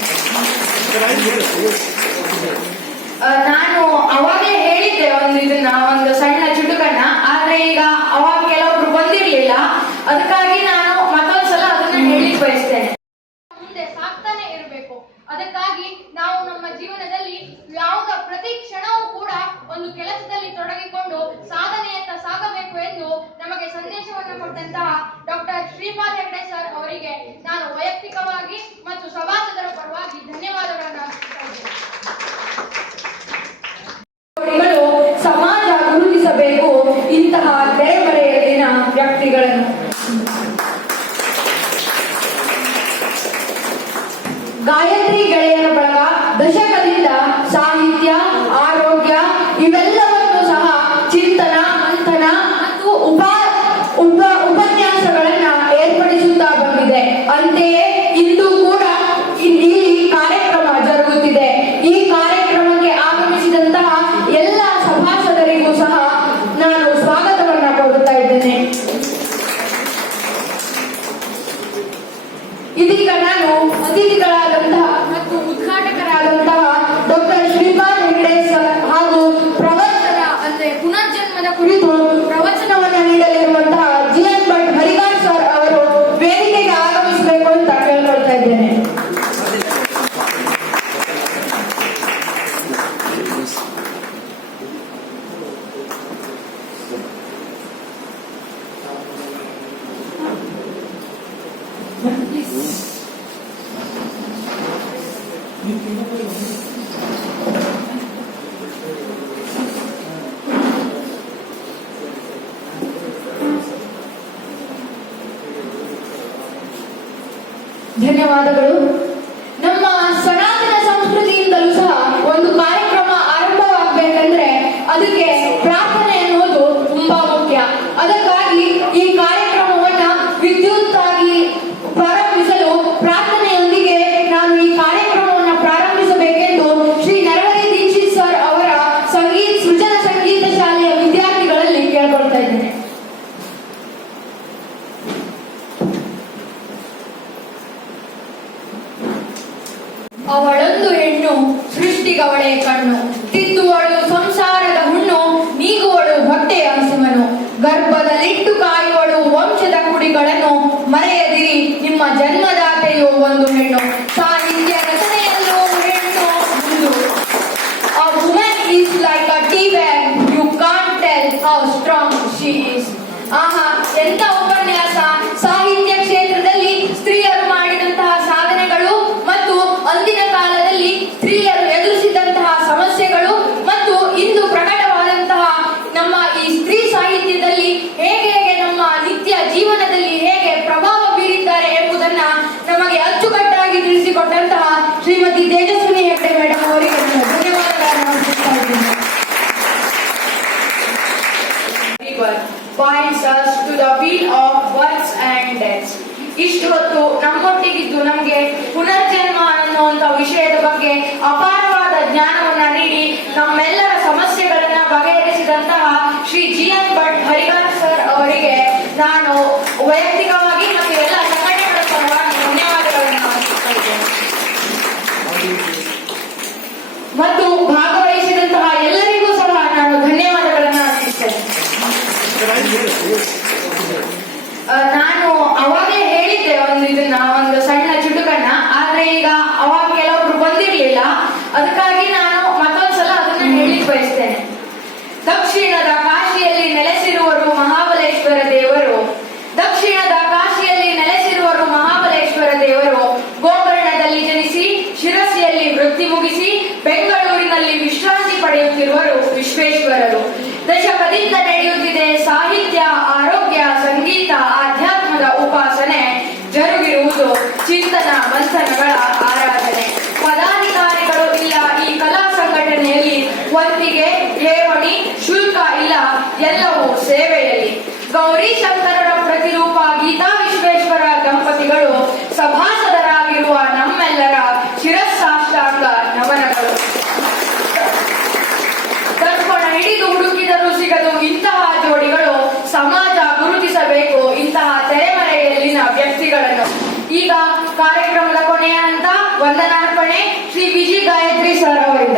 ಆ, ನಾನು ಅವಾಗೇ ಹೇಳಿದ್ದೆ ಒಂದು ಇದನ್ನ, ಒಂದು ಸಣ್ಣ ಚುಟುಕನ್ನ, ಆದ್ರೆ ಈಗ ಅವಾಗ ಕೆಲವೊಬ್ರು ಬಂದಿರ್ಲಿಲ್ಲ. ಅದಕ್ಕಾಗಿ ನಾನು ಮತ್ತೊಂದ್ಸಲ ಅದನ್ನ ಹೇಳಿ ಬಯಸ್ತೇನೆ ಮುಂದೆ ಸಾಕ್ತಾನೆ ಇರಬೇಕು ಅದಕ್ಕಾಗಿ ನಾವು ನಮ್ಮ ಜೀವನದಲ್ಲಿ ಯಾವುದ ಪ್ರತಿ ಕ್ಷಣವೂ ಕೂಡ ಒಂದು ಕೆಲಸದಲ್ಲಿ ತೊಡಗಿಕೊಂಡು ಸಾಧನೆಯತ್ತ ಸಾಗಬೇಕು ಎಂದು ನಮಗೆ ಸಂದೇಶವನ್ನು ಕೊಟ್ಟಂತಹ ಡಾಕ್ಟರ್ ಶ್ರೀಪಾದ್ ಹೆಗ್ಡೆ ಸರ್ ಅವರಿಗೆ ನಾನು ವೈಯಕ್ತಿಕವಾಗಿ ಮತ್ತು ಸಭಾಸದರ ಪರವಾಗಿ ಧನ್ಯವಾದಗಳನ್ನು ಸಮಾಜ ಗುರುತಿಸಬೇಕು ಇಂತಹ ತೆರೆಮರೆಯಲ್ಲಿನ ವ್ಯಕ್ತಿಗಳನ್ನು. tiene ಶ್ರೀಮತಿ ತೇಜಸ್ ಅದಕ್ಕಾಗಿ ನಾನು ಮತ್ತೊಂದ್ಸಲ ಅದನ್ನ ಹೇಳಿ ಬಯಸ್ತೇನೆ. ದಕ್ಷಿಣದ ಕಾಶಿಯಲ್ಲಿ ನೆಲೆಸಿರುವರು ಮಹಾಬಲೇಶ್ವರ ದೇವರು ಈಗ ಕಾರ್ಯಕ್ರಮದ ಕೊನೆಯ ಹಂತ ವಂದನಾರ್ಪಣೆ ಶ್ರೀ ವಿಜಿ ಗಾಯತ್ರಿ ಸರ್ ಅವರಿಂದ.